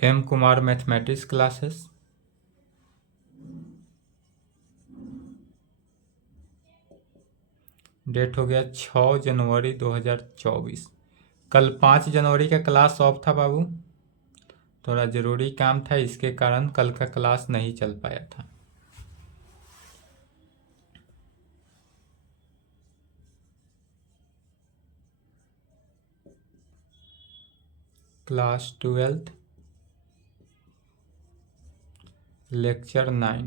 M Kumar mathematics classes. Date हो गया 6 जनवरी 2024। कल 5 जनवरी का क्लास ऑफ था बाबू, थोड़ा ज़रूरी काम था, इसके कारण कल का क्लास नहीं चल पाया था। क्लास 12 लेक्चर 9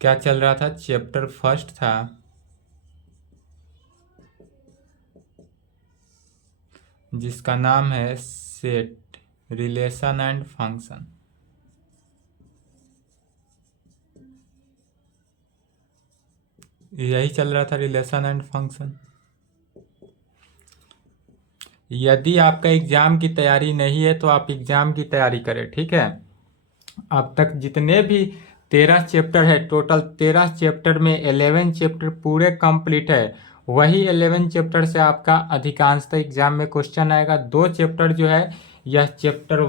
क्या चल रहा था? चैप्टर फर्स्ट था जिसका नाम है सेट, रिलेशन एंड फंक्शन। यही चल रहा था, रिलेशन एंड फंक्शन। यदि आपका एग्जाम की तैयारी नहीं है तो आप एग्जाम की तैयारी करें, ठीक है। अब तक जितने भी 13 चैप्टर है, टोटल 13 चैप्टर में 11 चैप्टर पूरे कंप्लीट है। वही 11 चैप्टर से आपका अधिकांशतः एग्जाम में क्वेश्चन आएगा। 2 चैप्टर जो है, यह चैप्टर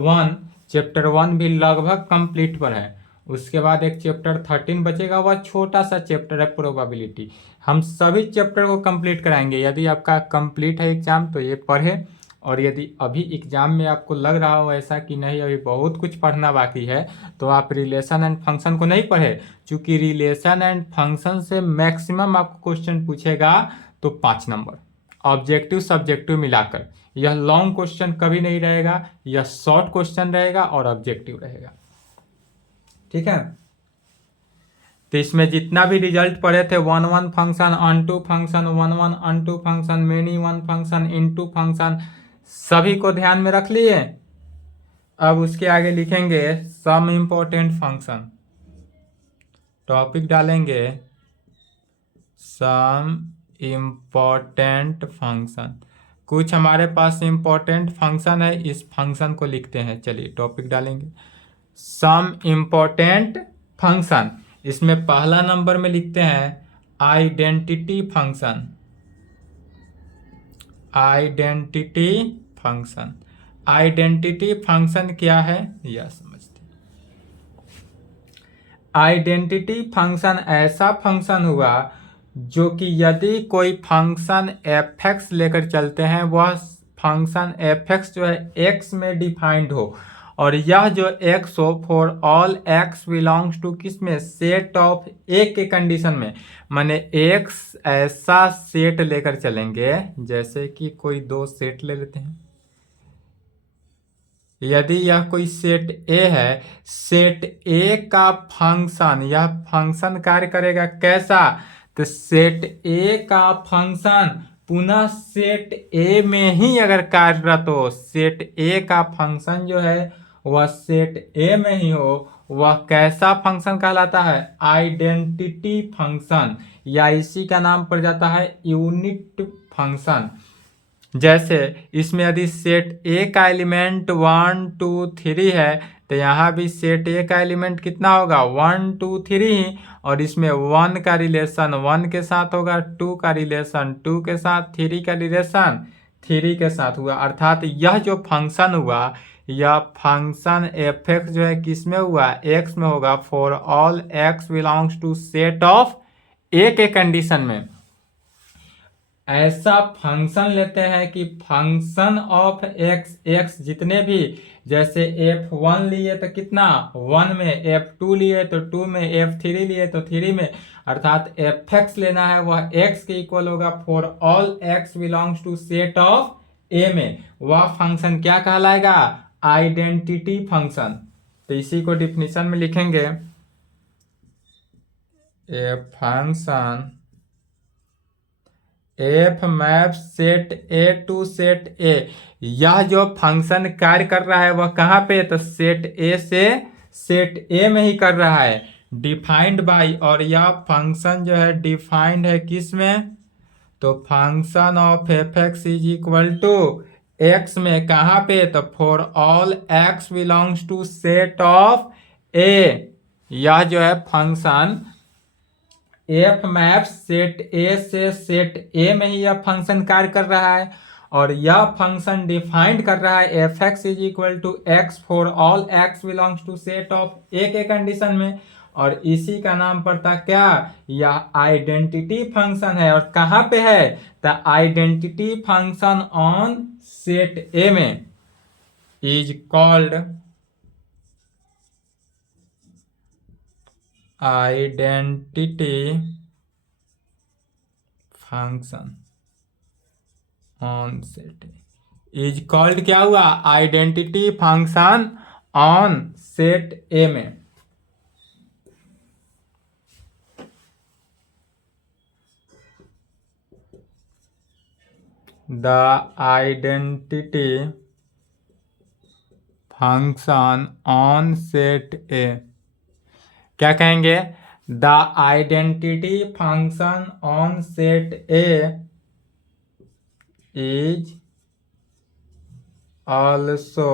1 भी लगभग कंप्लीट पर है। उसके बाद एक चैप्टर 13 बचेगा, वह छोटा सा चैप्टर है प्रोबेबिलिटी। हम सभी चैप्टर को कंप्लीट कराएंगे। यदि आपका कंप्लीट है एग्जाम तो ये पढ़े, और यदि अभी एग्जाम में आपको लग रहा हो ऐसा कि नहीं अभी बहुत कुछ पढ़ना बाकी है, तो आप रिलेशन एंड फंक्शन को नहीं पढ़े। क्योंकि रिलेशन एंड फंक्शन से मैक्सिमम आपको क्वेश्चन पूछेगा तो 5 नंबर, ऑब्जेक्टिव सब्जेक्टिव मिलाकर। यह लॉन्ग क्वेश्चन कभी नहीं रहेगा, यह शॉर्ट क्वेश्चन रहेगा और ऑब्जेक्टिव रहेगा, ठीक है। तो इसमें जितना भी रिजल्ट पढ़े थे, 1 1 function, onto function, 1 1 onto function, many one function, into function, सभी को ध्यान में रख लिए। अब उसके आगे लिखेंगे सम इम्पोर्टेंट फंक्शन, टॉपिक डालेंगे सम इम्पोर्टेंट फंक्शन। कुछ हमारे पास इम्पोर्टेंट फंक्शन है, इस फंक्शन को लिखते हैं। चलिए टॉपिक डालेंगे सम इम्पोर्टेंट फंक्शन। इसमें पहला नंबर में लिखते हैं identity function. Identity function, identity function क्या है यह समझते हैं। आइडेंटिटी फंक्शन ऐसा फंक्शन हुआ जो कि यदि कोई फंक्शन एफ लेकर चलते हैं, वह फंक्शन एफ जो है एक्स में डिफाइंड हो, और यह जो एक्स हो for all x belongs to किस में, सेट ऑफ ए के कंडीशन में। माने एक्स ऐसा सेट लेकर चलेंगे, जैसे कि कोई 2 सेट ले लेते हैं। यदि यह कोई सेट ए है, सेट ए का फंक्शन, यह फंक्शन कार्य करेगा कैसा, तो सेट ए का फंक्शन पुनः सेट ए में ही अगर कार्यरत हो, सेट ए का फंक्शन जो है वह सेट ए में ही हो, वह कैसा फंक्शन कहलाता है, आइडेंटिटी फंक्शन, या इसी का नाम पड़ जाता है यूनिट फंक्शन। जैसे इसमें यदि सेट ए का एलिमेंट 1 2 3 है, तो यहाँ भी सेट ए का एलिमेंट कितना होगा, 1 2 3, और इसमें 1 का रिलेशन 1 के साथ होगा, 2 का रिलेशन 2 के साथ, 3 का रिलेशन 3 के साथ हुआ। अर्थात यह जो फंक्शन हुआ, यह फंक्शन एफ एक्स जो है किस में हुआ, एक्स में होगा, for all x belongs to set of A के कंडीशन में। ऐसा फंक्शन लेते हैं कि फंक्शन ऑफ एक्स, एक्स जितने भी, जैसे f1 लिए तो कितना 1 में, f2 लिए तो 2 में, f3 लिए तो 3 में, अर्थात fx लेना है वह x के इक्वल होगा for all x belongs to set of a में। वह फंक्शन क्या कहलाएगा, आइडेंटिटी फंक्शन। तो इसी को डिफिनीशन में लिखेंगे, a function F map set A to set A. यह जो फंक्शन कार्य कर रहा है वह कहाँ पे, तो सेट ए से सेट ए में ही कर रहा है, डिफाइंड बाय, और यह फंक्शन जो है डिफाइंड है किस में, तो function of F x is equal to X में, कहाँ पे, तो for all x belongs to set of A. यह जो है function F map set A से सेट ए में ही यह फंक्शन कार्य कर रहा है, और यह फंक्शन डिफाइंड कर रहा है F x is equal to X for all x belongs to set of A के कंडीशन में, और इसी का नाम पड़ता क्या, यह आइडेंटिटी फंक्शन है। और कहां पे है, the identity function on set A में is called identity function on set is called क्या हुआ, identity function on set A में। The identity function on set A, क्या कहेंगे, the identity function on set A is also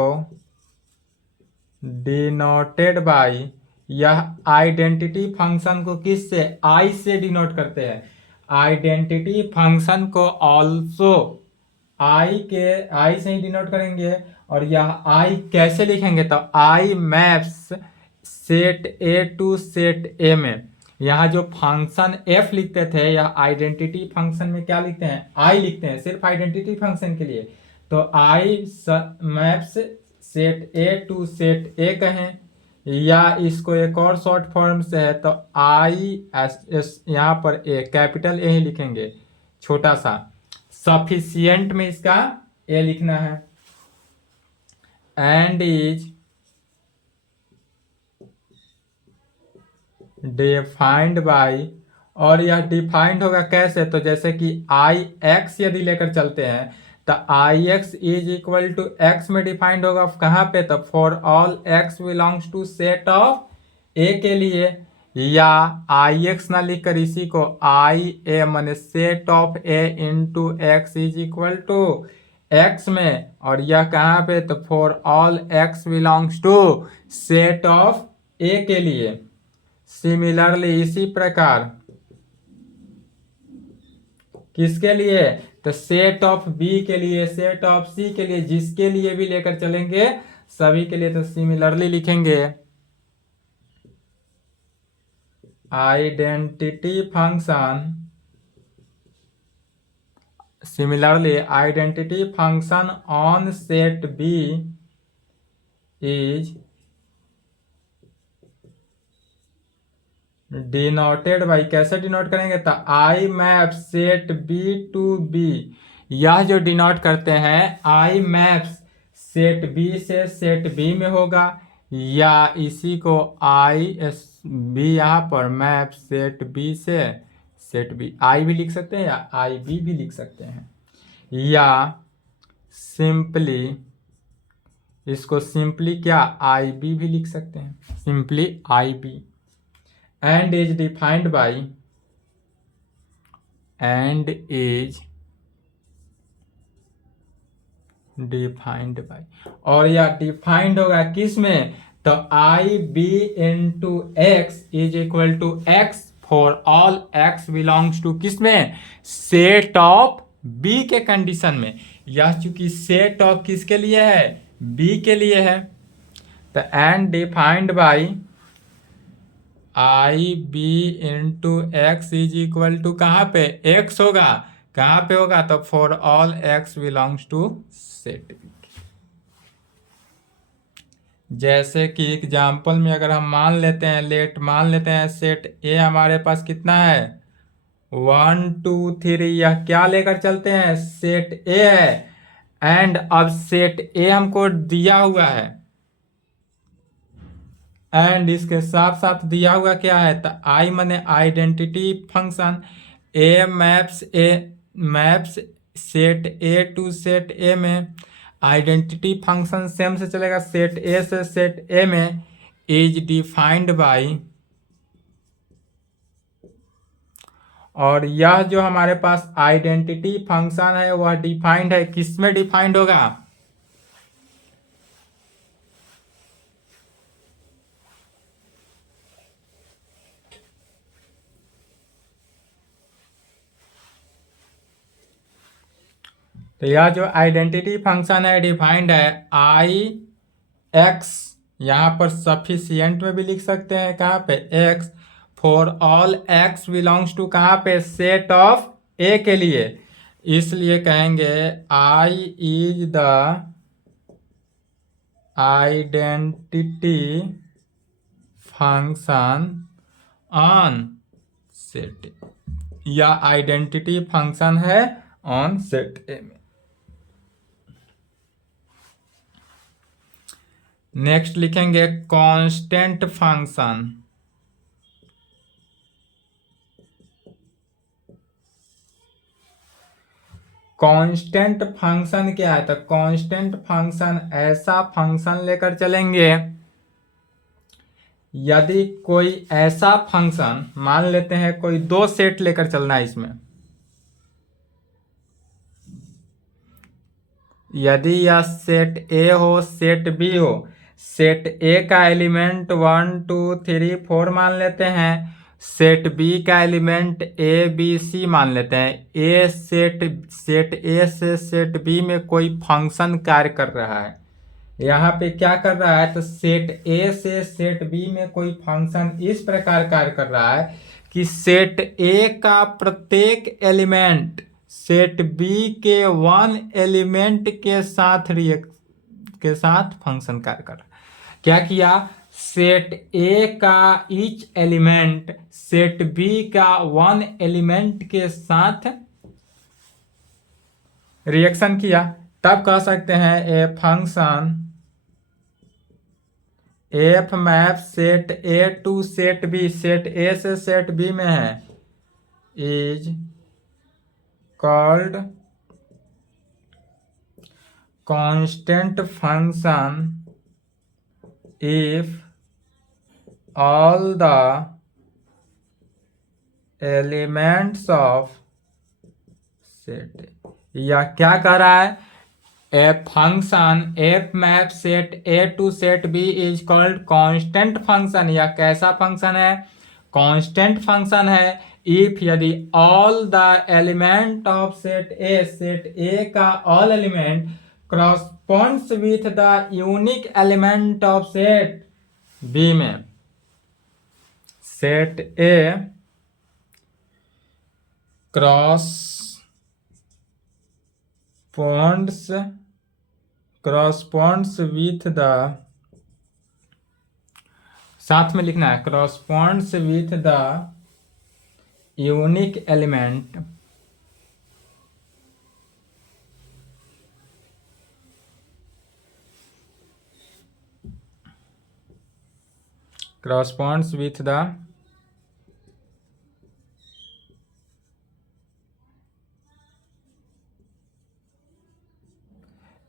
denoted by, यह identity function को किस से, I से डिनोट करते हैं। आइडेंटिटी फंक्शन को ऑल्सो आई से ही डिनोट करेंगे। और यह आई कैसे लिखेंगे, तो I maps set A to set A में। यहाँ जो फंक्शन एफ लिखते थे, यह आइडेंटिटी फंक्शन में क्या लिखते हैं, आई लिखते हैं सिर्फ आइडेंटिटी फंक्शन के लिए। तो I maps set A to set A कहें, या इसको एक और शॉर्ट फॉर्म से है तो आई यहाँ पर ए कैपिटल ए ही लिखेंगे, छोटा सा। सफिशियंट में इसका ए लिखना है। एंड इज डिफाइंड बाई, और यह डिफाइंड होगा कैसे, तो जैसे कि आई एक्स यदि लेकर चलते हैं तो I X is equal to X में डिफाइंड होगा कहाँ पे, तो for all x belongs to set of A के लिए। या आई एक्स ना लिखकर इसी को आई ए माने set of A into x is equal to X में, और यह कहाँ पे, तो for all x belongs to set of A के लिए। सिमिलरली इसी प्रकार किसके लिए, तो सेट ऑफ बी के लिए, सेट ऑफ सी के लिए, जिसके लिए भी लेकर चलेंगे सभी के लिए तो सिमिलरली लिखेंगे। Identity function, similarly identity function on set B is denoted by, कैसे डिनोट करेंगे, तो I map set B to B. यह जो डिनोट करते हैं आई मैप्स सेट बी से सेट बी में होगा, या इसी को आई एस बी यहाँ पर मैप सेट बी से सेट बी, आई भी लिख सकते हैं या आई बी भी लिख सकते हैं, या सिंपली इसको सिंपली क्या आई बी भी लिख सकते हैं, simply I B. and is defined by, and is defined by, और यह डिफाइंड होगा किस में, तो I B into x is equal to X for all x belongs to किस में, सेट ऑफ बी के कंडीशन में। यह चूंकि सेट ऑफ किसके लिए है, बी के लिए है, तो and defined by I B into x is equal to कहाँ पे, एक्स होगा, कहाँ पे होगा, तो for all x belongs to set B. जैसे कि एग्जाम्पल में अगर हम मान लेते हैं मान लेते हैं सेट ए हमारे पास कितना है 1 2 3, यह क्या लेकर चलते हैं, सेट ए है। एंड अब सेट ए हमको दिया हुआ है, एंड इसके साथ साथ दिया हुआ क्या है, तो आई माने identity function, A maps set A to set A में, आइडेंटिटी फंक्शन सेम से चलेगा सेट ए से सेट ए में, इज डिफाइंड बाई, और यह जो हमारे पास आइडेंटिटी फंक्शन है वह डिफाइंड है, किस में डिफाइंड होगा, तो यह जो आइडेंटिटी फंक्शन है डिफाइंड है आई एक्स, यहाँ पर सफिशियंट में भी लिख सकते हैं कहाँ पे X, for all x belongs to कहाँ पे सेट ऑफ ए के लिए, इसलिए कहेंगे I is the identity function on set, या आइडेंटिटी फंक्शन है ऑन सेट ए में। नेक्स्ट लिखेंगे कांस्टेंट फंक्शन। कांस्टेंट फंक्शन क्या है? तो कांस्टेंट फंक्शन ऐसा फंक्शन लेकर चलेंगे, यदि कोई ऐसा फंक्शन मान लेते हैं, कोई दो सेट लेकर चलना है इसमें, यदि यह सेट ए हो सेट बी हो, सेट ए का एलिमेंट 1 2 3 4 मान लेते हैं, सेट बी का एलिमेंट ए बी सी मान लेते हैं, ए सेट ए से सेट बी में कोई फंक्शन कार्य कर रहा है, यहाँ पे क्या कर रहा है? तो सेट ए से सेट बी में कोई फंक्शन इस प्रकार कार्य कर रहा है कि सेट ए का प्रत्येक एलिमेंट सेट बी के वन एलिमेंट के साथ फंक्शन कार्य कर रहा है। क्या किया? सेट ए का ईच एलिमेंट सेट बी का वन एलिमेंट के साथ रिएक्शन किया, तब कह सकते हैं a function F map set A to set B, set A से सेट बी में है, is called constant function if all the elements of set. या क्या कह रहा है? A function F map set A to set B is called constant function. या कैसा फंक्शन है? कांस्टेंट फंक्शन है इफ यदि all the element of set A का all element corresponds with the unique element of set B में, set A corresponds with the, साथ में लिखना है, corresponds with the unique element corresponds with the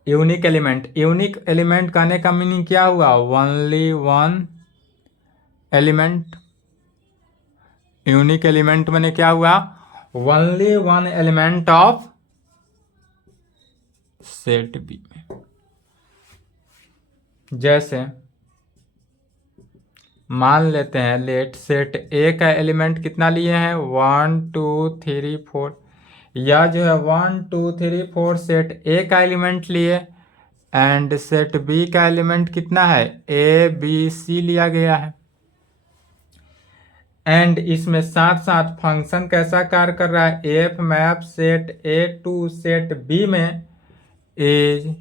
unique element. Unique element कहने का meaning क्या हुआ? Only one element. Unique element मैंने क्या हुआ? Only one element of set B में। जैसे मान लेते हैं लेट सेट ए का एलिमेंट कितना लिए हैं? 1 2 3 4। या जो है 1 2 3 4 सेट ए का एलिमेंट लिए एंड सेट बी का एलिमेंट कितना है? ए बी सी लिया गया है। एंड इसमें साथ साथ फंक्शन कैसा कार्य कर रहा है? F map set A to set B में इज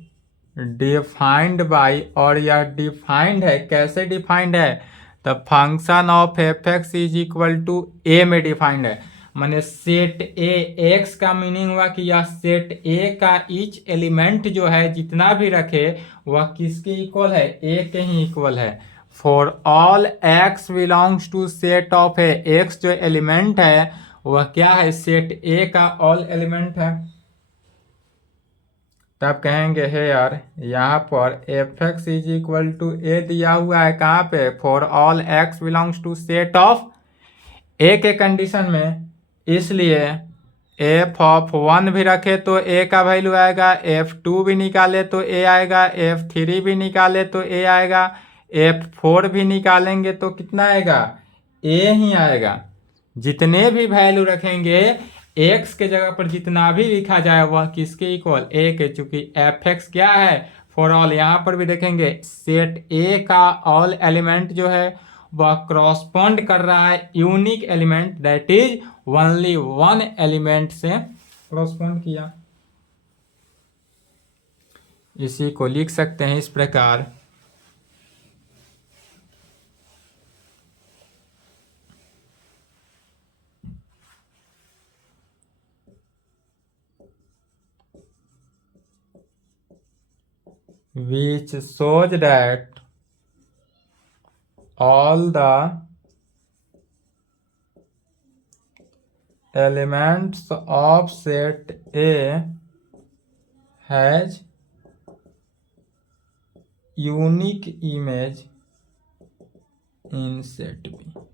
डिफाइंड बाई, और यह डिफाइंड है, कैसे डिफाइंड है? तो function of F x is equal to A में डिफाइंड है। माने सेट ए एक्स का मीनिंग हुआ कि यह सेट ए का ईच एलिमेंट जो है जितना भी रखे वह किसके इक्वल है? ए के ही इक्वल है। For all x belongs to set of A, x जो एलिमेंट है वह क्या है? सेट ए का ऑल एलिमेंट है। तब कहेंगे है यार यहाँ पर F x is equal to A दिया हुआ है कहाँ पे? For all x belongs to set of A के कंडीशन में, इसलिए एफ ऑफ 1 भी रखे तो ए का वैल्यू आएगा, F2 भी निकाले तो ए आएगा, F3 भी निकाले तो ए आएगा, F4 भी निकालेंगे तो कितना आएगा? ए ही आएगा। जितने भी वैल्यू रखेंगे एक्स के जगह पर जितना भी लिखा जाए वह किसके इक्वल, ए के, चूंकि एफ एक्स क्या है, फॉर ऑल। यहाँ पर भी देखेंगे सेट ए का ऑल एलिमेंट जो है वह क्रॉसपॉन्ड कर रहा है unique element, that is only one element से क्रॉसपॉन्ड किया। इसी को लिख सकते हैं इस प्रकार, which shows that all the elements of set A has unique image in set B।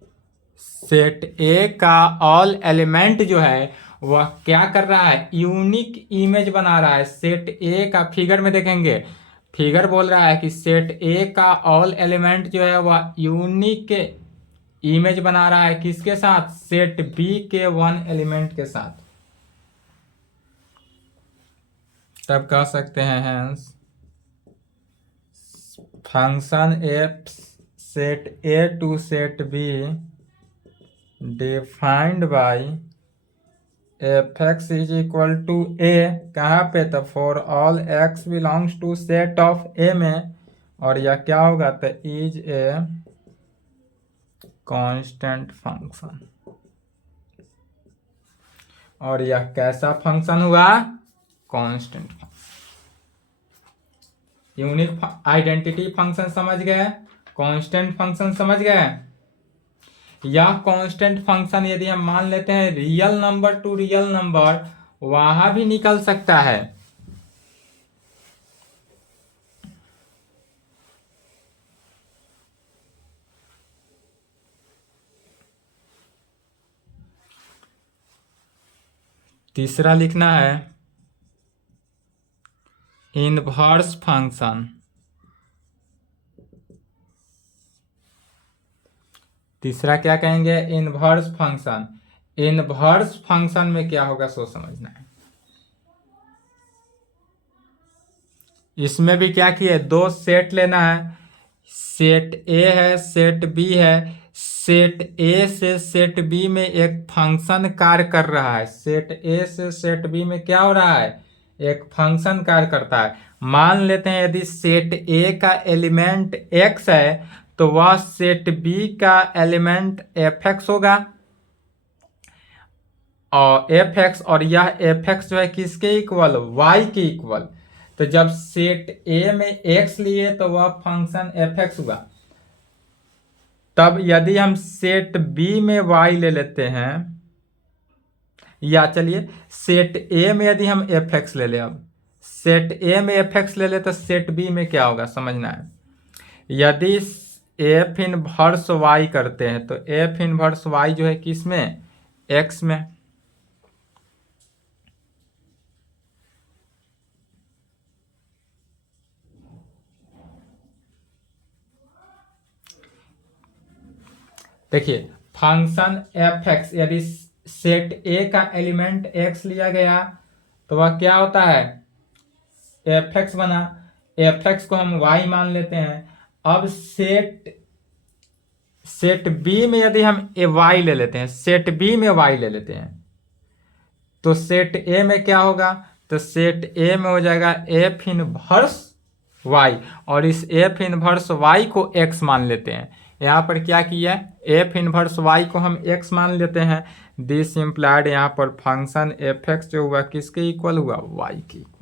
Set A का ऑल एलिमेंट जो है वह क्या कर रहा है, यूनिक इमेज बना रहा है। सेट ए का फिगर में देखेंगे, फिगर बोल रहा है कि सेट ए का ऑल एलिमेंट जो है वह यूनिक इमेज बना रहा है किसके साथ, सेट बी के वन एलिमेंट के साथ। तब कह सकते हैं hence function F set A to set B defined by F x is equal to A, कहाँ पे, तो for all x belongs to set of A में, और यह क्या होगा, तो इज ए कांस्टेंट फंक्शन। और यह कैसा फंक्शन हुआ, constant function. Unique identity function समझ गए, कांस्टेंट फंक्शन समझ गए। यह कांस्टेंट फंक्शन यदि हम मान लेते हैं real number two real number, वहां भी निकल सकता है। तीसरा लिखना है इनवर्स फंक्शन। तीसरा क्या कहेंगे, इनवर्स फंक्शन। इनवर्स फंक्शन में क्या होगा सो समझना है। इसमें भी क्या किए, दो सेट लेना है, सेट ए है सेट बी है। सेट ए से सेट बी में एक फंक्शन कार्य कर रहा है, सेट ए से सेट बी में क्या हो रहा है, एक फंक्शन कार्य करता है। मान लेते हैं यदि सेट ए का एलिमेंट एक्स है तो वह सेट बी का एलिमेंट एफ एक्स होगा, और एफ एक्स, और यह एफ एक्स जो है किसके इक्वल, वाई के इक्वल। तो जब सेट ए में एक्स लिए तो वह फंक्शन एफ एक्स हुआ। तब यदि हम सेट बी में वाई ले लेते हैं, या चलिए सेट ए में यदि हम एफ एक्स ले ले, अब सेट ए में एफ एक्स ले ले तो सेट बी में क्या होगा समझना है। यदि एफ इनवर्स वाई करते हैं तो एफ इनवर्स वाई जो है किस में, एक्स में। देखिए फंक्शन एफ एक्स, यदि सेट ए का एलिमेंट एक्स लिया गया तो वह क्या होता है, एफ एक्स बना। एफ एक्स को हम वाई मान लेते हैं। अब सेट बी में यदि हम ए वाई ले लेते हैं, सेट बी में वाई ले लेते हैं, तो सेट ए में क्या होगा, तो सेट ए में हो जाएगा एफ इनवर्स वाई, और इस एफ इनवर्स वाई को एक्स मान लेते हैं। यहाँ पर क्या किया है, एफ इनवर्स वाई को हम एक्स मान लेते हैं। दिस इम्प्लाइड यहाँ पर फंक्शन एफ एक्स जो हुआ किसके इक्वल हुआ, वाई के इक्वल।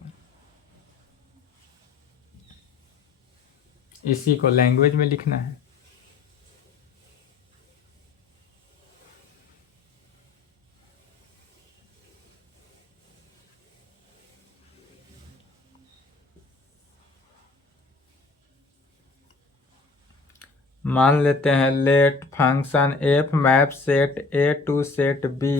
इसी को लैंग्वेज में लिखना है। मान लेते हैं let function F map set A to set B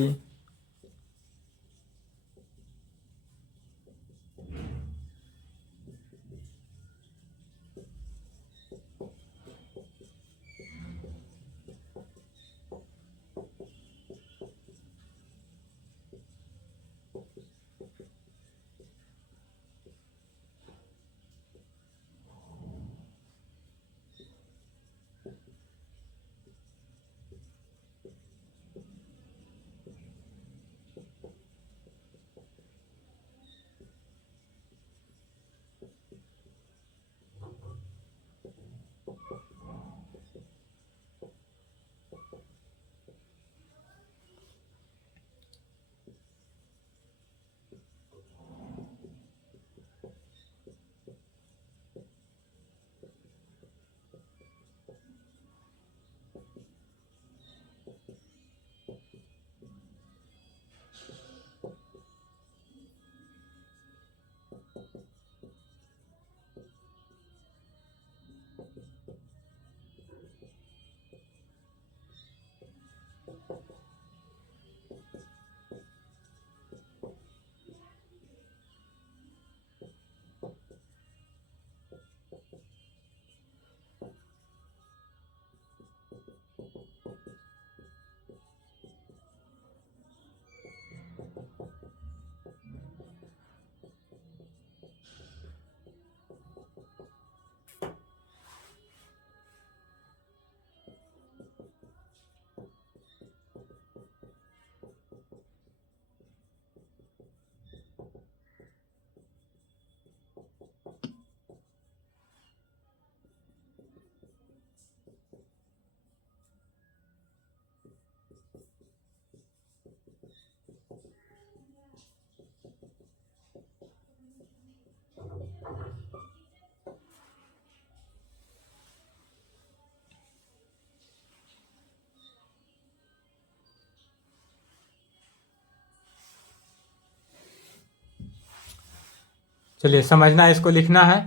चलिए, समझना है, इसको लिखना है,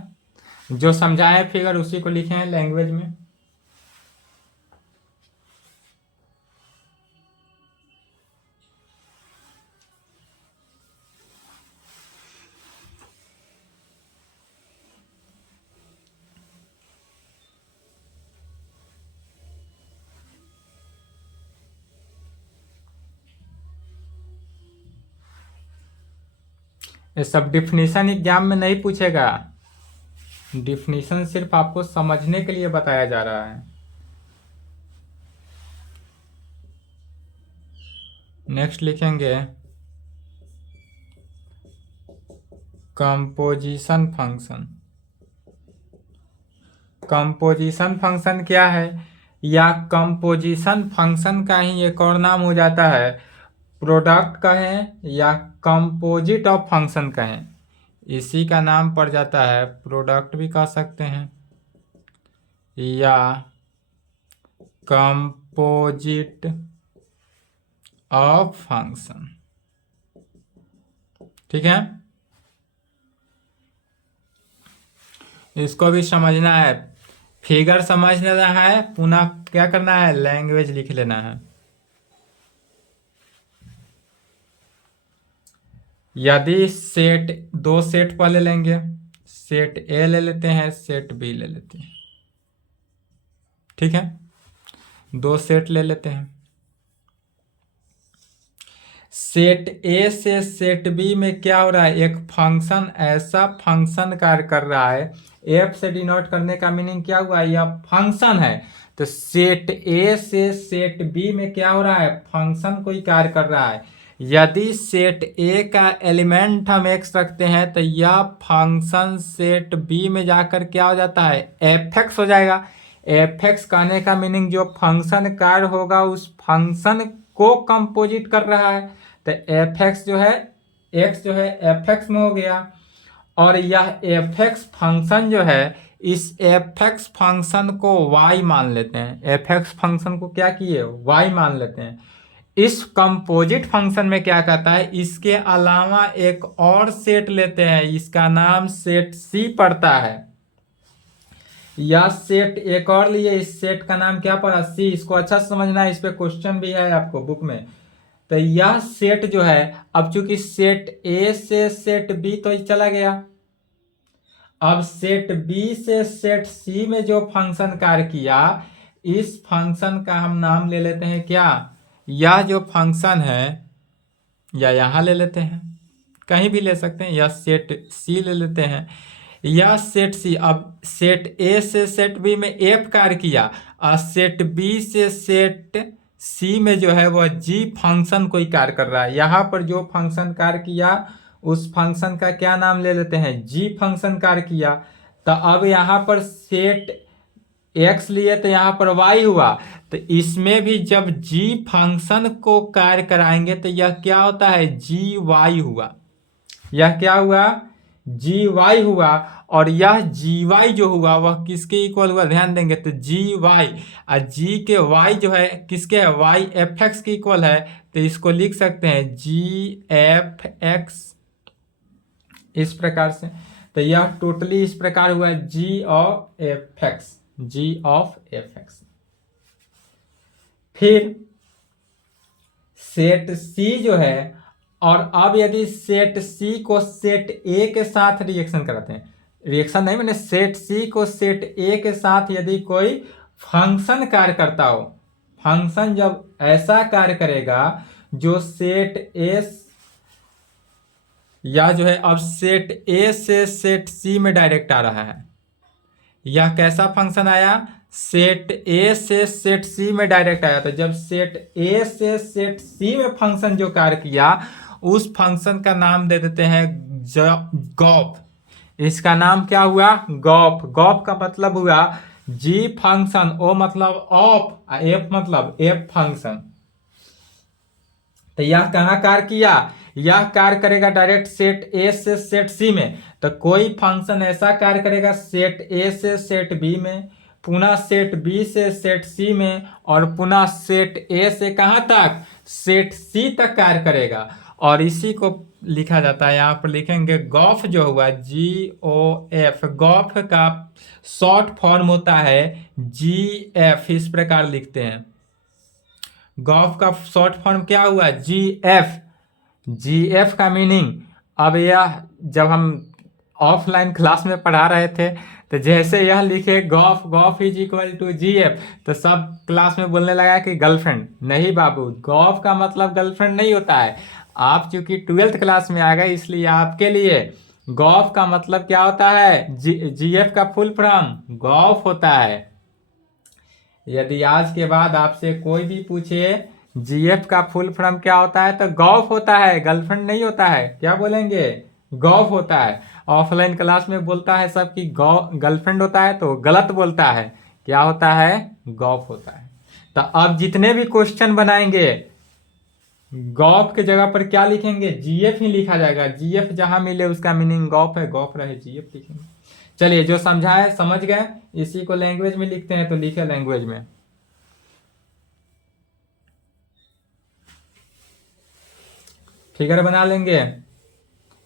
जो समझाए फिगर उसी को लिखे हैं लैंग्वेज में। ये सब डिफिनीशन एग्जाम में नहीं पूछेगा, डिफिनीशन सिर्फ आपको समझने के लिए बताया जा रहा है। नेक्स्ट लिखेंगे कंपोजिशन फंक्शन। कंपोजिशन फंक्शन क्या है, या कंपोजिशन फंक्शन का ही एक और नाम हो जाता है प्रोडक्ट कहें या कंपोजिट ऑफ फंक्शन कहें, इसी का नाम पड़ जाता है, प्रोडक्ट भी कह सकते हैं या कंपोजिट ऑफ फंक्शन। ठीक है, इसको भी समझना है, फिगर समझ लेना है, पुनः क्या करना है, लैंग्वेज लिख लेना है। यदि सेट, दो सेट पहले लेंगे, सेट ए ले लेते हैं, सेट बी ले लेते हैं। ठीक है, दो सेट ले लेते हैं। सेट ए से सेट बी में क्या हो रहा है, एक फंक्शन, ऐसा फंक्शन कार्य कर रहा है, एफ से डिनोट करने का मीनिंग क्या हुआ, यह फंक्शन है। तो सेट ए से सेट बी में क्या हो रहा है, फंक्शन कोई कार्य कर रहा है। यदि सेट ए का एलिमेंट हम एक्स रखते हैं तो यह फंक्शन सेट बी में जाकर क्या हो जाता है, एफ एक्स हो जाएगा। एफ एक्स कहने का मीनिंग जो फंक्शन कार्य होगा उस फंक्शन को कंपोजिट कर रहा है। तो एफ एक्स जो है, एक्स जो है एफ एक्स में हो गया, और यह एफ एक्स फंक्शन जो है, इस एफ एक्स फंक्शन को वाई मान लेते हैं। एफ एक्स फंक्शन को क्या किए, वाई मान लेते हैं। इस कंपोजिट फंक्शन में क्या कहता है, इसके अलावा एक और सेट लेते हैं, इसका नाम सेट सी पड़ता है। या सेट एक और लिए, इस सेट का नाम क्या पड़ा, सी। इसको अच्छा समझना है, इस पे क्वेश्चन भी है आपको बुक में। तो यह सेट जो है, अब चूंकि सेट ए से सेट बी तो चला गया, अब सेट बी से सेट सी में जो फंक्शन कार्य किया, इस फंक्शन का हम नाम ले लेते हैं क्या, यह जो फंक्शन है, या यहां ले लेते हैं, कहीं भी ले सकते हैं, या सेट सी ले लेते हैं, या सेट सी। अब सेट ए से सेट बी में एफ कार्य किया, और सेट बी से सेट सी में जो है वह जी फंक्शन कोई कार्य कर रहा है। यहाँ पर जो फंक्शन कार्य किया उस फंक्शन का क्या नाम ले लेते हैं, जी फंक्शन कार्य किया। तो अब यहाँ पर सेट एक्स लिए तो यहाँ पर वाई हुआ, तो इसमें भी जब जी फंक्शन को कार्य कराएंगे तो यह क्या होता है, जी वाई हुआ। यह क्या हुआ, जी वाई हुआ। और यह जी वाई जो हुआ वह किसके इक्वल हुआ, ध्यान देंगे तो जी वाई, और जी के वाई जो है किसके है, वाई एफ एक्स के इक्वल है। तो इसको लिख सकते हैं जी एफ एक्स, इस प्रकार से। तो यह टोटली इस प्रकार हुआ, G of F X, G of F X. फिर सेट सी जो है, और अब यदि सेट सी को सेट ए के साथ रिएक्शन कराते हैं, रिएक्शन नहीं मैंने, सेट सी को सेट ए के साथ यदि कोई फंक्शन कार्य करता हो, फंक्शन जब ऐसा कार्य करेगा जो सेट ए, या जो है अब सेट ए से सेट सी में डायरेक्ट आ रहा है, यह कैसा फंक्शन आया, सेट ए से सेट सी में डायरेक्ट आया। तो जब सेट ए से सेट सी में फंक्शन जो कार्य किया उस फंक्शन का नाम दे देते हैं गॉफ। इसका नाम क्या हुआ? गॉफ। गॉफ का मतलब हुआ जी फंक्शन, ओ मतलब ऑफ, एफ मतलब एफ फंक्शन। तो यह कहाँ कार्य किया? यह कार्य करेगा डायरेक्ट सेट ए से सेट सी में। तो कोई फंक्शन ऐसा कार्य करेगा सेट ए से सेट बी में, पुनः सेट बी से सेट सी में, और पुनः सेट ए से कहाँ तक? सेट सी तक कार्य करेगा। और इसी को लिखा जाता है, यहाँ पर लिखेंगे गॉफ जो हुआ जी ओ एफ। गॉफ का शॉर्ट फॉर्म होता है जी एफ, इस प्रकार लिखते हैं। गॉफ का शॉर्ट फॉर्म क्या हुआ? जी एफ। जी एफ का मीनिंग, अब यह जब हम ऑफलाइन क्लास में पढ़ा रहे थे तो जैसे यह लिखे gof, gof is equal to g f, तो सब क्लास में बोलने लगा कि गर्लफ्रेंड। नहीं बाबू, गॉफ का मतलब गर्लफ्रेंड नहीं होता है। आप चूंकि 12th क्लास में आ गए इसलिए आपके लिए गॉफ का मतलब क्या होता है? जी एफ का फुल फॉर्म गॉफ होता है। यदि आज के बाद आपसे कोई भी पूछे जीएफ का फुल फॉर्म क्या होता है, तो गॉफ होता है, गर्लफ्रेंड नहीं होता है। क्या बोलेंगे? गॉफ होता है। ऑफलाइन क्लास में बोलता है सब कि गर्लफ्रेंड होता है, तो गलत बोलता है। क्या होता है? गॉफ होता है। तो अब जितने भी क्वेश्चन बनाएंगे गॉफ के जगह पर क्या लिखेंगे? जीएफ ही लिखा जाएगा। जीएफ जहां मिले उसका मीनिंग गॉफ है, गॉफ रहे जीएफ लिखेंगे। चलिए, जो समझा है समझ गए। इसी को लैंग्वेज में लिखते हैं, तो लिखे लैंग्वेज में। फिगर बना लेंगे।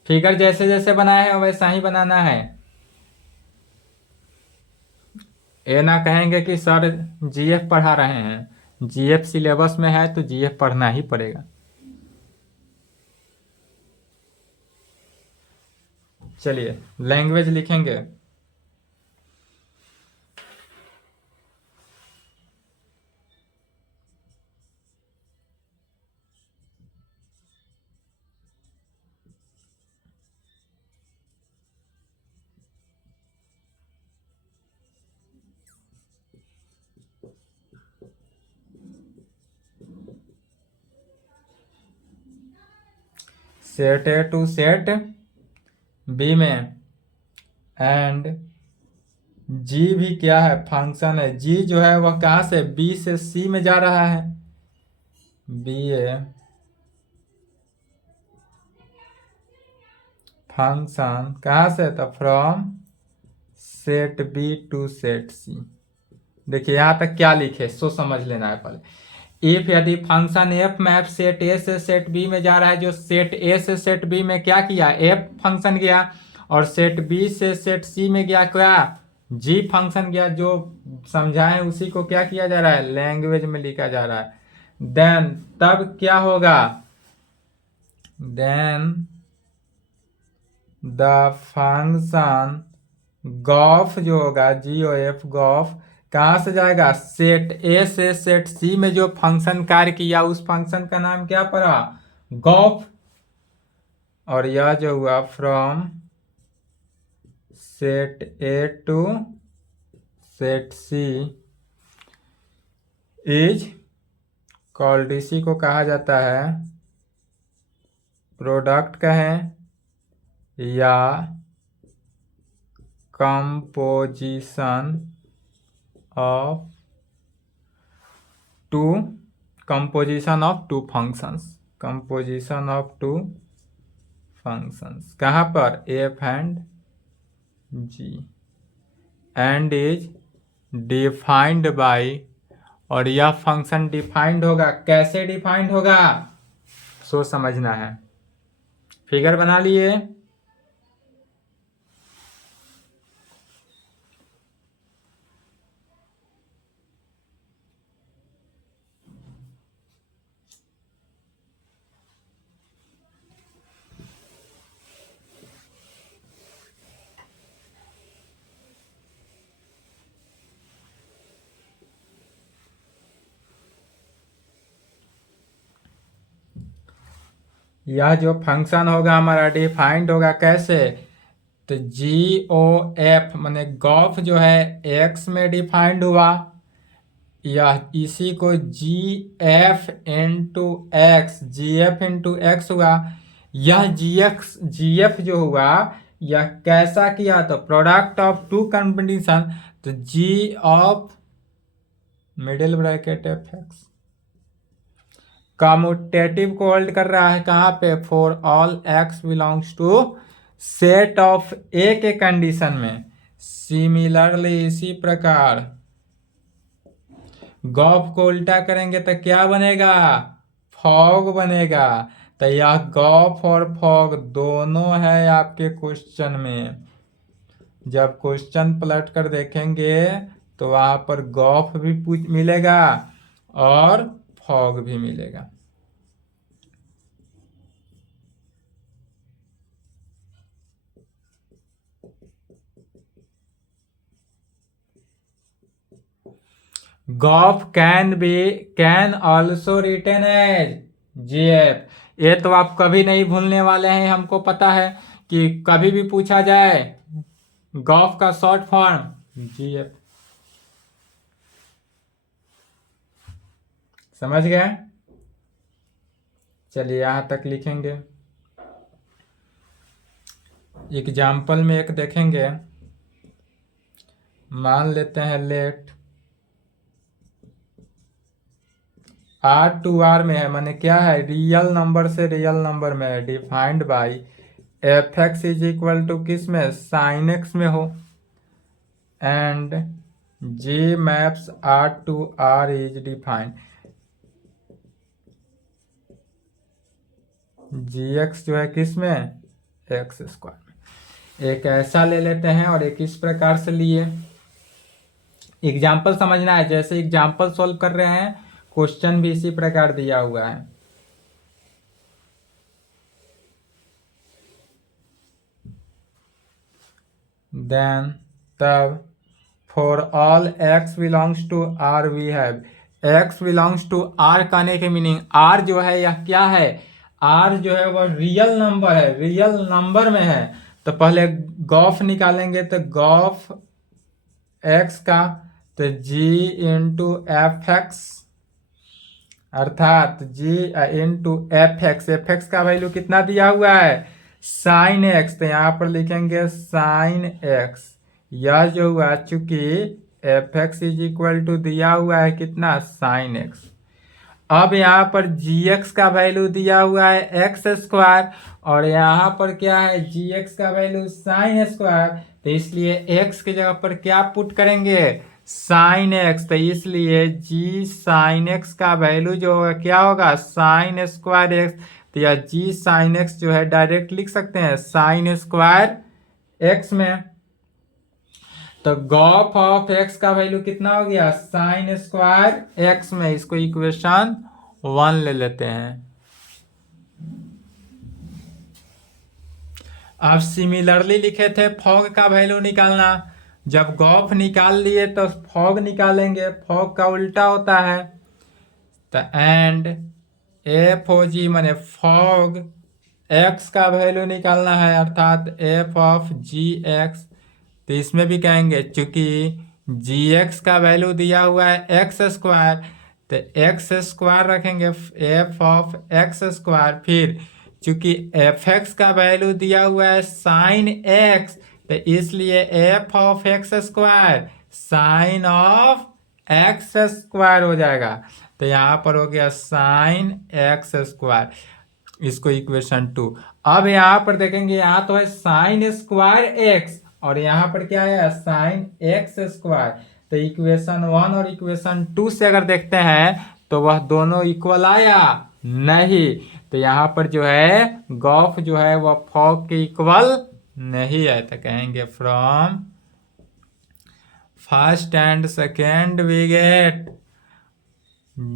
फिगर जैसे जैसे बनाया है वैसा ही बनाना है। ये ना कहेंगे कि सर जीएफ पढ़ा रहे हैं। जीएफ सिलेबस में है तो जीएफ पढ़ना ही पड़ेगा। चलिए, लैंग्वेज लिखेंगे। Set A to set B में, एंड जी भी क्या है? फंक्शन है। जी जो है वह कहाँ से? बी से सी में जा रहा है। बी ए फंक्शन कहाँ से? तो from set B to set C. देखिए यहाँ तक क्या लिखे सो समझ लेना है पहले। इफ यदि function F map set A से सेट बी में जा रहा है, जो सेट ए से सेट बी में क्या किया? एफ फंक्शन गया, और सेट बी से सेट सी में गया क्या? जी फंक्शन गया। जो समझाएं उसी को क्या किया जा रहा है? लैंग्वेज में लिखा जा रहा है। देन तब क्या होगा? देन द फंक्शन गॉफ जो होगा, जी ओ एफ गॉफ, कहाँ से जाएगा? सेट ए से सेट सी में जो फंक्शन कार्य किया उस फंक्शन का नाम क्या पड़ा? गॉफ। और यह जो हुआ from set A to set C is called, इसी को कहा जाता है प्रोडक्ट कहें या composition of two, composition of two functions. Composition of two functions कहाँ पर? F and g, and is defined by, और यह फंक्शन डिफाइंड होगा। कैसे डिफाइंड होगा? सो समझना है। फिगर बना लिए। यह जो फंक्शन होगा हमारा डिफाइंड होगा कैसे? तो जी ओ एफ माने गॉफ जो है एक्स में डिफाइंड हुआ, यह इसी को जी एफ इंटू एक्स, जी एफ इंटू एक्स हुआ। यह जी एफ जो हुआ यह कैसा किया, तो प्रोडक्ट ऑफ टू कंडीशन, तो G of middle bracket F X commutative को होल्ड कर रहा है कहाँ पे, for all x belongs to set of A के कंडीशन में। सिमिलरली इसी प्रकार गॉफ को उल्टा करेंगे तो क्या बनेगा, फॉग बनेगा। तो यह गॉफ और फॉग दोनों है आपके क्वेश्चन में। जब क्वेश्चन पलट कर देखेंगे तो वहां पर गॉफ भी मिलेगा और फॉग भी मिलेगा। Gof can also written as gf. ये तो आप कभी नहीं भूलने वाले हैं, हमको पता है कि कभी भी पूछा जाए गॉफ का शॉर्ट फॉर्म जीएफ। समझ गए? चलिए यहां तक लिखेंगे। एग्जाम्पल में एक देखेंगे, मान लेते हैं लेट आर टू आर में है, माने क्या है, रियल नंबर से रियल नंबर में है, defined by F x is equal to किस में, साइन एक्स में हो, and g maps R to R is defined g x जो है किस में, एक्स स्क्वायर में। एक ऐसा ले लेते हैं और एक इस प्रकार से लिए। एग्जाम्पल समझना है, जैसे एग्जाम्पल सॉल्व कर रहे हैं क्वेश्चन भी इसी प्रकार दिया हुआ है। देन तब for all x belongs to R we have, x belongs to R कहने के मीनिंग आर जो है यह क्या है, आर जो है वह रियल नंबर है, रियल नंबर में है। तो पहले गॉफ निकालेंगे, तो गॉफ एक्स का तो जी इंटू एफ एक्स, अर्थात जी इंटू एफ एक्स का वैल्यू कितना दिया हुआ है, साइन एक्स। तो यहाँ पर लिखेंगे साइन एक्स, यह जो हुआ चूंकि f x is equal to दिया हुआ है कितना, साइन एक्स। अब यहाँ पर जी एक्स का वैल्यू दिया हुआ है एक्स स्क्वायर, और यहाँ पर क्या है, जी एक्स का वैल्यू साइन स्क्वायर। तो इसलिए एक्स की जगह पर क्या पुट करेंगे, साइन एक्स। तो इसलिए जी साइन एक्स का वैल्यू जो होगा क्या होगा, साइन स्क्वायर एक्स। तो यह जी साइन एक्स जो है डायरेक्ट लिख सकते हैं साइन स्क्वायर एक्स में। तो गॉफ ऑफ एक्स का वैल्यू कितना हो गया, साइन स्क्वायर एक्स में। इसको इक्वेशन 1 ले लेते हैं। अब सिमिलरली लिखे थे फॉग का वैल्यू निकालना, जब गॉफ निकाल लिए तो फॉग निकालेंगे, फॉग का उल्टा होता है। तो एंड एफ ओ जी माने फॉग एक्स का वैल्यू निकालना है, अर्थात एफ ऑफ जी एक्स। तो इसमें भी कहेंगे चूंकि जी एक्स का वैल्यू दिया हुआ है एक्स स्क्वायर, तो एक्स स्क्वायर रखेंगे एफ ऑफ एक्स स्क्वायर। फिर चूंकि एफ एक्स का वैल्यू दिया हुआ है साइन एक्स, तो इसलिए F of x square sine of x square हो जाएगा। तो यहाँ पर हो गया साइन एक्स स्क्वायर, इसको इक्वेशन 2। अब यहाँ पर देखेंगे, यहाँ तो है साइन स्क्वायर एक्स और यहाँ पर क्या है, साइन एक्स स्क्वायर। तो इक्वेशन 1 और इक्वेशन 2 से अगर देखते हैं तो वह दोनों इक्वल आया नहीं। तो यहाँ पर जो है गॉफ जो है वह फॉग के इक्वल नहीं है। तो कहेंगे from first and second we get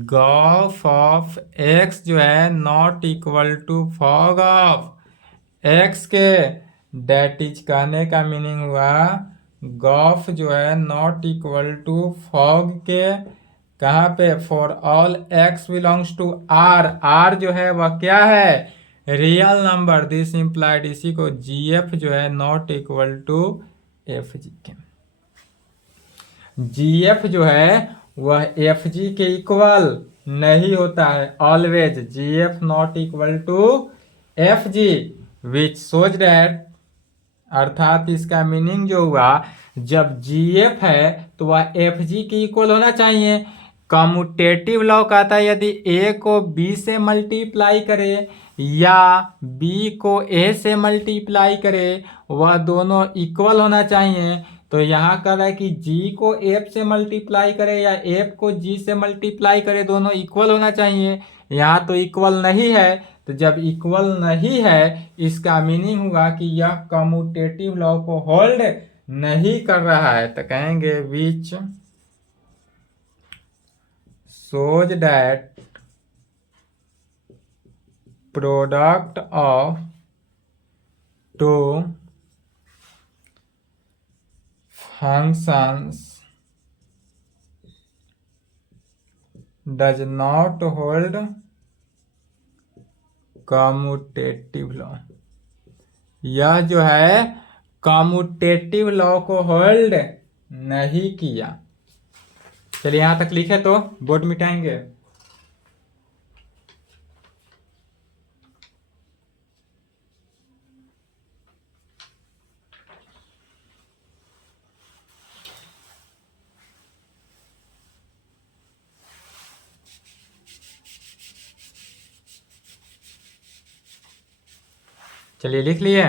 gof of x जो है not equal to fog of x के। डेट इज कहने का मीनिंग हुआ गॉफ जो है नॉट इक्वल टू फॉग के, कहाँ पे, for all x belongs to R. R जो है वह क्या है, रियल नंबर। दिस इंप्लाइड, इसी को जीएफ जो है not equal to f g के। जीएफ जो है वह एफ जी के इक्वल नहीं होता है always. Gf not equal to f g which shows that अर्थात इसका मीनिंग जो हुआ, जब जी एफ है तो वह एफ जी के इक्वल होना चाहिए। कम्यूटेटिव लॉ कहता है यदि ए को बी से मल्टीप्लाई करे या बी को ए से मल्टीप्लाई करे वह दोनों इक्वल होना चाहिए। तो यहाँ कह रहा है कि जी को एफ से मल्टीप्लाई करे या एफ को जी से मल्टीप्लाई करे दोनों इक्वल होना चाहिए। यहाँ तो इक्वल नहीं है, तो जब इक्वल नहीं है इसका मीनिंग होगा कि यह कम्यूटेटिव लॉ को होल्ड नहीं कर रहा है। तो कहेंगे विच shows that product of two functions does not hold commutative law. यह जो है कम्यूटेटिव लॉ को होल्ड नहीं किया। चलिए यहां तक लिखे तो बोर्ड मिटाएंगे। चलिए लिख लिए।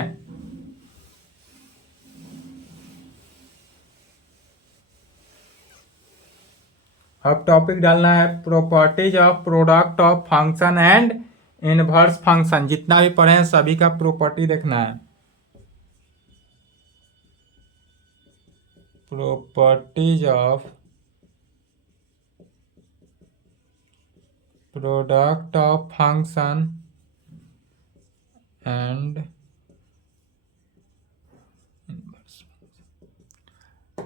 अब टॉपिक डालना है properties of product of function and inverse function. जितना भी पढ़े हैं सभी का प्रॉपर्टी देखना है। Properties of product of function and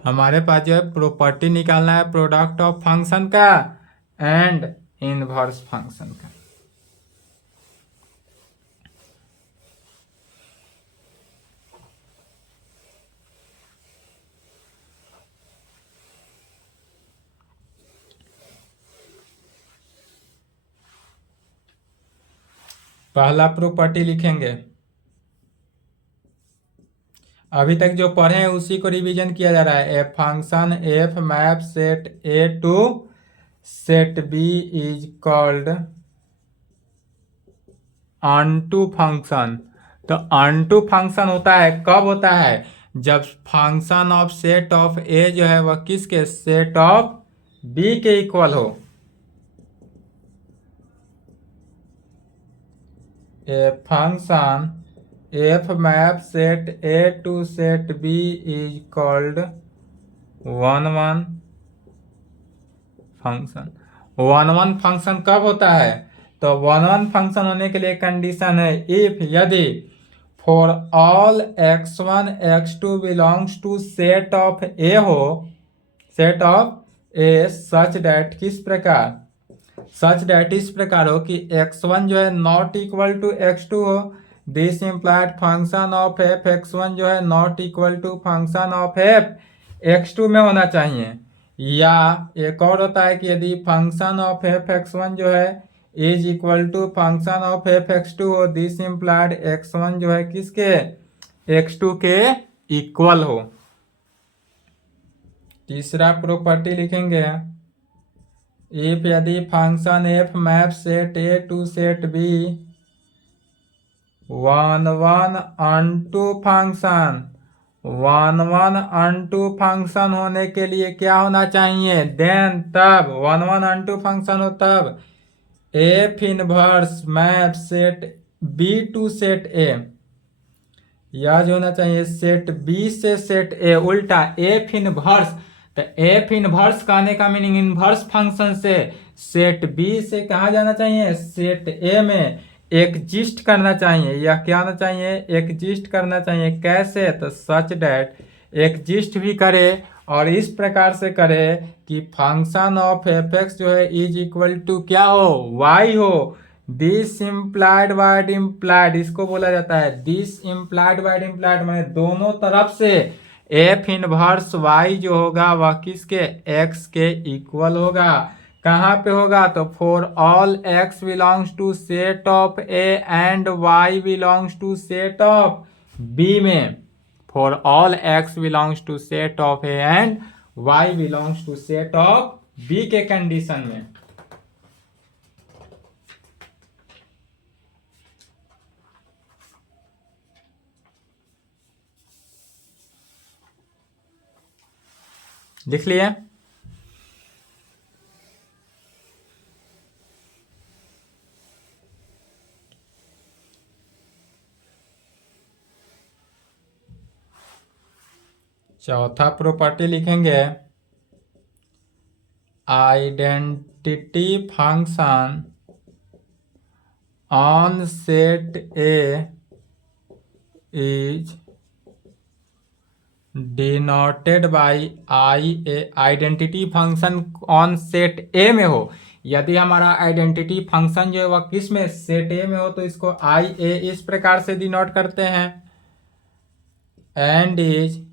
हमारे पास जो है प्रॉपर्टी निकालना है प्रोडक्ट ऑफ फंक्शन का एंड इनवर्स फंक्शन का। पहला प्रॉपर्टी लिखेंगे। अभी तक जो पढ़े हैं उसी को रिवीजन किया जा रहा है। A function F map set A to set B is called onto function. तो ऑनटू फंक्शन होता है कब होता है, जब function of set of A जो है वह किसके, सेट ऑफ बी के इक्वल हो। A function F map set A to set B is called one function. One function कब होता है, तो वन फंक्शन होने के लिए कंडीशन है इफ यदि for all x1 x2 belongs to set of A हो, set of A such that किस प्रकार, सच डैट इस प्रकार हो कि x1 जो है नॉट इक्वल टू x2 हो। This implied function of f x1 जो है not equal to function of f x2 में होना चाहिए। या एक और होता है कि यदि फंक्शन ऑफ एफ x1 जो है is equal to function of f x2 हो, दिस इम्प्लाइड x1 जो है किसके, x2 के इक्वल हो। तीसरा प्रॉपर्टी लिखेंगे इफ यदि function F map set A to set B one onto function, one onto function होने के लिए क्या होना चाहिए, देन तब वन अनटू फंक्शन हो तब f inverse map set B to set A, या जो होना चाहिए सेट बी से सेट ए, उल्टा एफ इनवर्स। तो एफ इनवर्स कहने का मीनिंग इनवर्स फंक्शन से सेट बी से कहा जाना चाहिए, सेट ए में एग्जिस्ट करना चाहिए। या क्या होना चाहिए, एग्जिस्ट करना चाहिए। कैसे, तो सच डैट एग्जिस्ट भी करे और इस प्रकार से करे कि फंक्शन ऑफ एफ एक्स जो है इज इक्वल टू क्या हो, वाई हो। दिस इम्प्लाइड वाइड इम्प्लाइड इसको बोला जाता है, दिस इम्प्लाइड वाइड इम्प्लाइड मैंने दोनों तरफ से एफ इनवर्स वाई जो होगा वह किसके, एक्स के इक्वल होगा। कहाँ पे होगा, तो for all x belongs to set of A and Y belongs to set of B में, for all x belongs to set of A and Y belongs to set of B के condition में। लिख लिए? चौथा property लिखेंगे, identity function on set A is denoted by I A. Identity function on set A में हो, यदि हमारा आइडेंटिटी फंक्शन जो है वह किस में, सेट ए में हो, तो इसको आई ए इस प्रकार से डिनोट करते हैं, एंड इज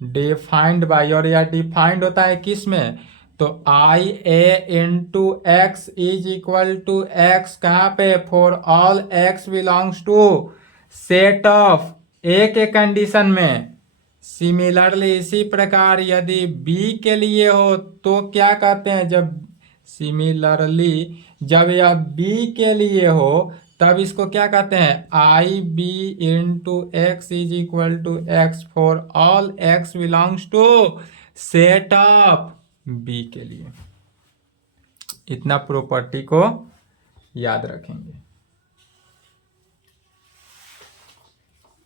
डिफाइंड बाई, और यह डिफाइंड होता है किस में, तो I A into x is equal to X, कहाँ पे, for all x belongs to set of A के कंडीशन में। सिमिलरली इसी प्रकार यदि बी के लिए हो तो क्या कहते हैं, जब सिमिलरली जब यह बी के लिए हो तब इसको क्या कहते हैं, I B into x is equal to X for all x belongs to set of B के लिए। इतना प्रॉपर्टी को याद रखेंगे।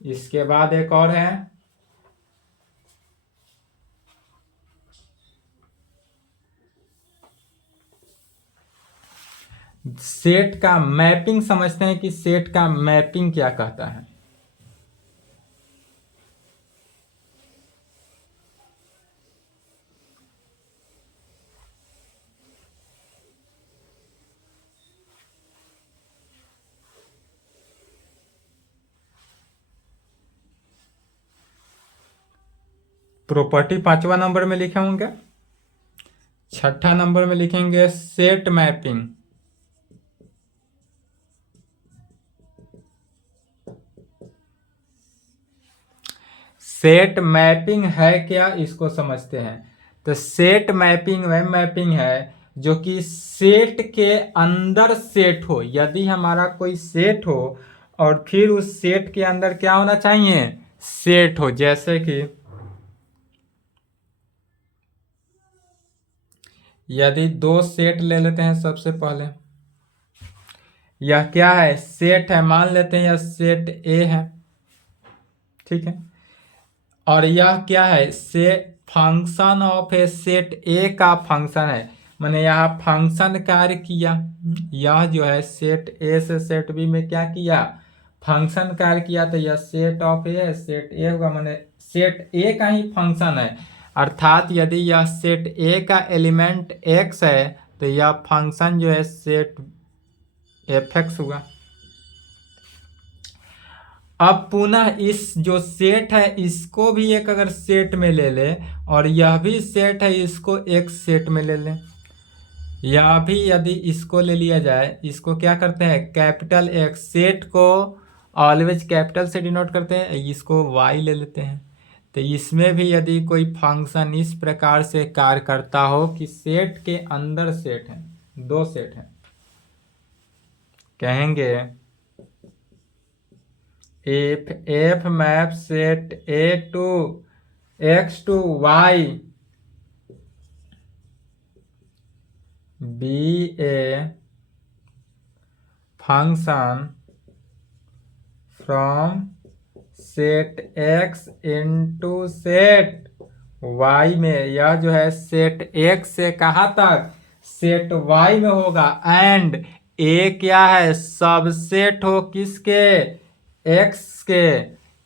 इसके बाद एक और है, सेट का मैपिंग। समझते हैं कि सेट का मैपिंग क्या कहता है। प्रॉपर्टी 5वां नंबर में लिखे होंगे, 6ठा नंबर में लिखेंगे सेट मैपिंग। सेट मैपिंग है क्या, इसको समझते हैं। तो सेट मैपिंग वह मैपिंग है जो कि सेट के अंदर सेट हो। यदि हमारा कोई सेट हो और फिर उस सेट के अंदर क्या होना चाहिए, सेट हो। जैसे कि यदि दो सेट ले लेते हैं, सबसे पहले यह क्या है, सेट है, मान लेते हैं यह सेट ए है, ठीक है, और यह क्या है, से function of A set A का फंक्शन है, मैंने यहाँ फंक्शन कार्य किया। यह जो है सेट ए से सेट बी में क्या किया, फंक्शन कार्य किया, तो यह सेट ऑफ ए है, सेट ए होगा, मैंने सेट ए का ही फंक्शन है। अर्थात यदि यह सेट ए का एलिमेंट एक्स है तो यह फंक्शन जो है सेट एफ एक्स हुआ। अब पुनः इस जो सेट है इसको भी एक अगर सेट में ले ले, और यह भी सेट है, इसको एक सेट में ले लें, यह भी यदि इसको ले लिया जाए, इसको क्या करते हैं, कैपिटल एक्स, सेट को ऑलवेज कैपिटल से डिनोट करते हैं, इसको वाई ले लेते हैं। तो इसमें भी यदि कोई फंक्शन इस प्रकार से कार्य करता हो कि सेट के अंदर सेट है, दो सेट है, कहेंगे if f map set a to x to y be a function from set x into set y में, यह जो है सेट x से कहाँ तक, सेट y में होगा, एंड a क्या है, सबसेट हो किसके, x के।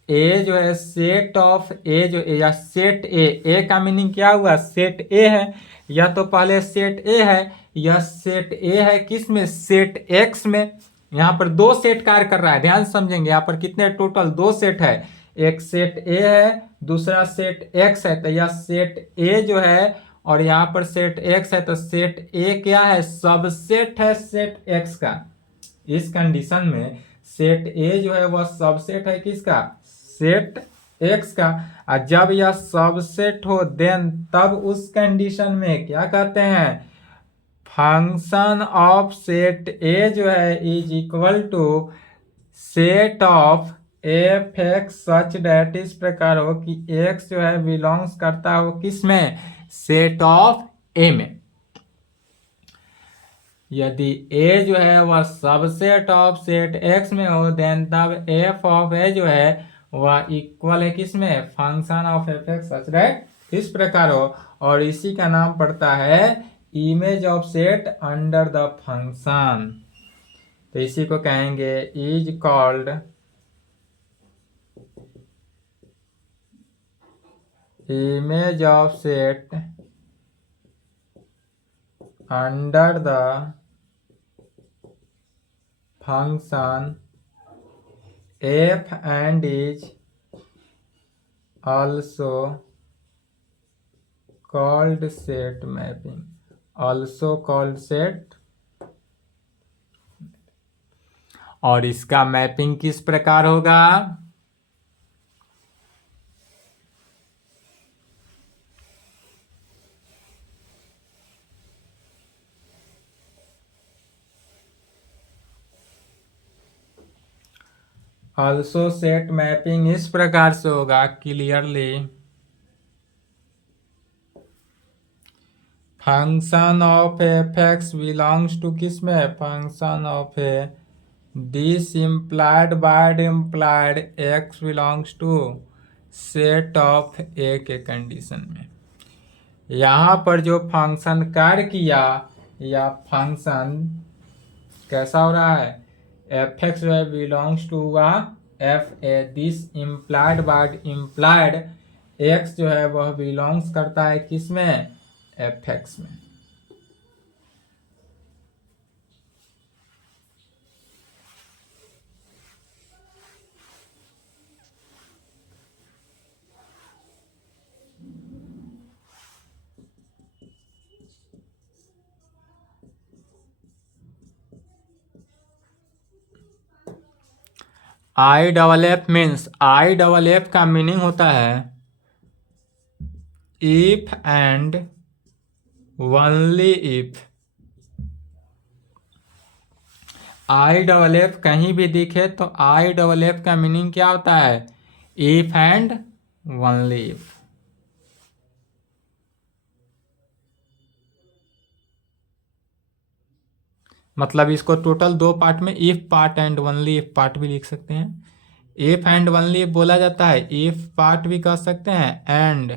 a जो है सेट ऑफ a, जो या सेट a का मीनिंग क्या हुआ, सेट a है, यह तो पहले सेट a है, यह सेट a है किस में, सेट x में। यहाँ पर दो सेट कार्य कर रहा है, ध्यान से समझेंगे। यहाँ पर कितने टोटल दो सेट है, एक सेट a है, दूसरा सेट x है। तो यह सेट a जो है और यहाँ पर सेट x है, तो सेट a क्या है, सबसेट है सेट x का। इस कंडीशन में सेट a जो है वह सबसेट है किसका, सेट एक्स का, और जब यह सबसेट हो देन तब उस कंडीशन में क्या कहते हैं, फंक्शन ऑफ सेट ए जो है is equal to set of F x such that, इस प्रकार हो कि एक्स जो है बिलोंग्स करता हो किस में, सेट ऑफ ए में। यदि ए जो है वह सबसेट ऑफ सेट एक्स में हो देन तब एफ ऑफ ए जो है वह इक्वल है किस में, function of F x such that इस प्रकार हो, और इसी का नाम पड़ता है image of set under the function. तो इसी को कहेंगे is called image of set under the function f and is also called set mapping, also called set। और इसका मैपिंग किस प्रकार होगा, ऑल्सो सेट मैपिंग इस प्रकार से होगा, clearly function of F X belongs to किस में, function of A this implied by implied X belongs to set of A के कंडीशन में। यहाँ पर जो फंक्शन कार्य किया या फंक्शन कैसा हो रहा है, एफ एक्स जो है बिलोंग्स टू हुआ f A this implied by implied x जो है वह बिलोंग्स करता है किस में, एफ एक्स में। I double F means, I double F का मीनिंग होता है if and only if. I double F कहीं भी दिखे तो आई डबल एफ का मीनिंग क्या होता है, इफ एंड ओनली इफ। मतलब इसको टोटल दो पार्ट में if part and only if part भी लिख सकते हैं। इफ एंड ओनली इफ बोला जाता है, इफ पार्ट भी कह सकते हैं एंड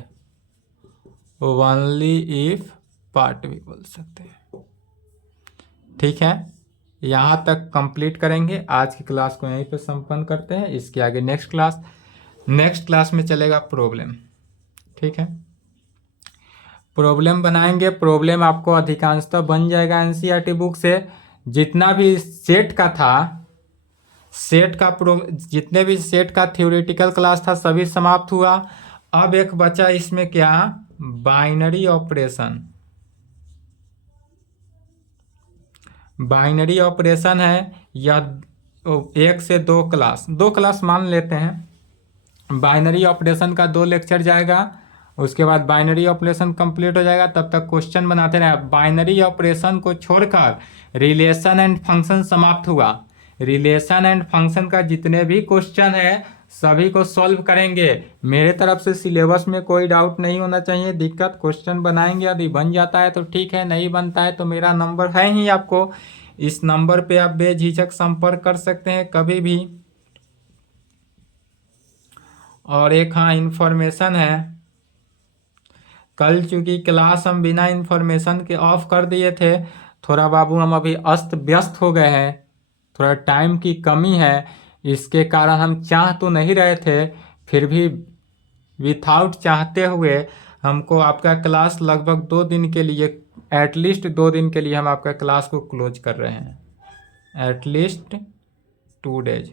ओनली इफ पार्ट भी बोल सकते हैं। ठीक है, यहाँ तक कंप्लीट करेंगे। आज की क्लास को यहीं पे संपन्न करते हैं। इसके आगे नेक्स्ट क्लास में चलेगा प्रॉब्लम। ठीक है, प्रॉब्लम बनाएंगे। प्रॉब्लम आपको अधिकांशतः बन जाएगा एनसीईआरटी बुक से। जितना भी सेट का था, जितने भी सेट का थ्योरेटिकल क्लास था सभी समाप्त हुआ। अब एक बचा इसमें क्या, बाइनरी ऑपरेशन। बाइनरी ऑपरेशन है या एक से दो क्लास मान लेते हैं। बाइनरी ऑपरेशन का 2 लेक्चर जाएगा, उसके बाद बाइनरी ऑपरेशन कंप्लीट हो जाएगा। तब तक क्वेश्चन बनाते रहे। बाइनरी ऑपरेशन को छोड़कर रिलेशन एंड फंक्शन समाप्त हुआ। रिलेशन एंड फंक्शन का जितने भी क्वेश्चन है सभी को सॉल्व करेंगे। मेरे तरफ से सिलेबस में कोई डाउट नहीं होना चाहिए। दिक्कत क्वेश्चन बनाएंगे, यदि बन जाता है तो ठीक है, नहीं बनता है तो मेरा नंबर है ही आपको, इस नंबर पे आप बेझिझक संपर्क कर सकते हैं कभी भी। और एक हाँ इन्फॉर्मेशन है, कल चूंकि क्लास हम बिना इन्फॉर्मेशन के ऑफ कर दिए थे, थोड़ा बाबू हम अभी अस्त व्यस्त हो गए हैं, थोड़ा टाइम की कमी है, इसके कारण हम चाह तो नहीं रहे थे, फिर भी विथआउट चाहते हुए हमको आपका क्लास लगभग 2 दिन के लिए, एटलीस्ट 2 दिन के लिए हम आपका क्लास को क्लोज कर रहे हैं। एटलीस्ट 2 डेज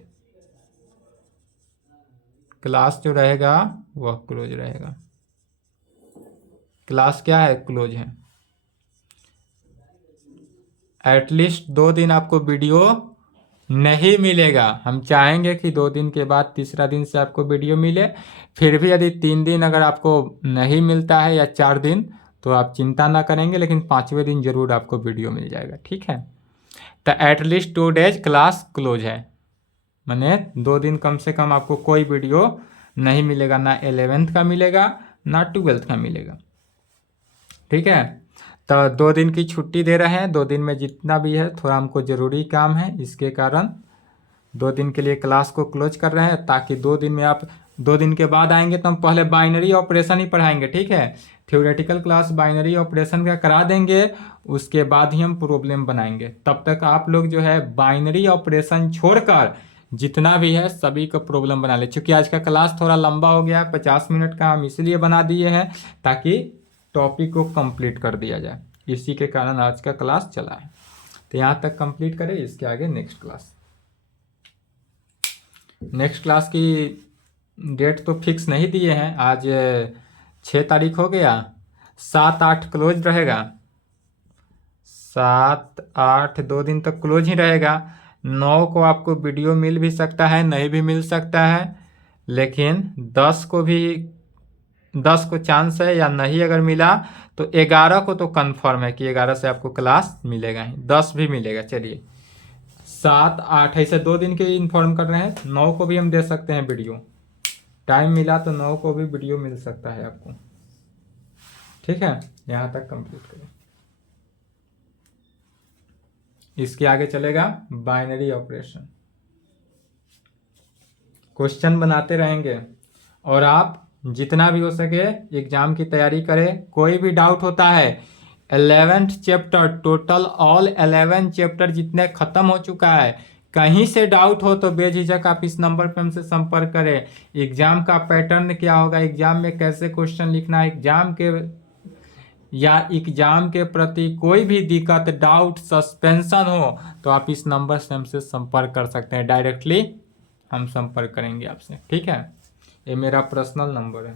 क्लास जो रहेगा वह क्लोज रहेगा। क्लास क्या है, क्लोज है। एटलीस्ट 2 दिन आपको वीडियो नहीं मिलेगा। हम चाहेंगे कि 2 दिन के बाद तीसरा दिन से आपको वीडियो मिले। फिर भी यदि 3 दिन अगर आपको नहीं मिलता है या 4 दिन, तो आप चिंता ना करेंगे, लेकिन 5वें दिन जरूर आपको वीडियो मिल जाएगा, ठीक है। तो एटलीस्ट 2 डेज क्लास क्लोज है, माने 2 दिन कम से कम आपको कोई वीडियो नहीं मिलेगा, ना 11th का मिलेगा ना 12th का मिलेगा, ठीक है। तो 2 दिन की छुट्टी दे रहे हैं, 2 दिन में जितना भी है थोड़ा हमको ज़रूरी काम है, इसके कारण 2 दिन के लिए क्लास को क्लोज कर रहे हैं, ताकि 2 दिन में आप 2 दिन के बाद आएंगे तो हम पहले बाइनरी ऑपरेशन ही पढ़ाएंगे, ठीक है। थ्योरेटिकल क्लास बाइनरी ऑपरेशन का करा देंगे, उसके बाद ही हम प्रॉब्लम बनाएंगे। तब तक आप लोग जो है बाइनरी ऑपरेशन छोड़कर जितना भी है सभी का प्रॉब्लम बना ले। चूँकि आज का क्लास थोड़ा लंबा हो गया, 50 मिनट का हम इसलिए बना दिए हैं ताकि टॉपिक को कंप्लीट कर दिया जाए, इसी के कारण आज का क्लास चला है। तो यहाँ तक कंप्लीट करें, इसके आगे नेक्स्ट क्लास की डेट तो फिक्स नहीं दिए हैं। आज 6 तारीख हो गया, 7-8 क्लोज रहेगा, 7-8 2 दिन तक क्लोज ही रहेगा। 9 को आपको वीडियो मिल भी सकता है, नहीं भी मिल सकता है, लेकिन 10 को चांस है, या नहीं अगर मिला तो 11 को तो कंफर्म है कि 11 से आपको क्लास मिलेगा ही, 10 भी मिलेगा। चलिए 7-8 ऐसे 2 दिन के इन्फॉर्म कर रहे हैं, 9 को भी हम दे सकते हैं वीडियो, टाइम मिला तो 9 को भी वीडियो मिल सकता है आपको, ठीक है। यहाँ तक कंप्लीट करें, इसके आगे चलेगा बाइनरी ऑपरेशन। क्वेश्चन बनाते रहेंगे और आप जितना भी हो सके एग्जाम की तैयारी करें। कोई भी डाउट होता है, 11th chapter total all 11 chapter जितने खत्म हो चुका है, कहीं से डाउट हो तो बेझिझक आप इस नंबर पर हमसे संपर्क करें। एग्जाम का पैटर्न क्या होगा, एग्जाम में कैसे क्वेश्चन लिखना है, एग्जाम के प्रति कोई भी दिक्कत, डाउट, सस्पेंशन हो तो आप इस नंबर से हमसे संपर्क कर सकते हैं, डायरेक्टली हम संपर्क करेंगे आपसे, ठीक है। ये मेरा पर्सनल नंबर है।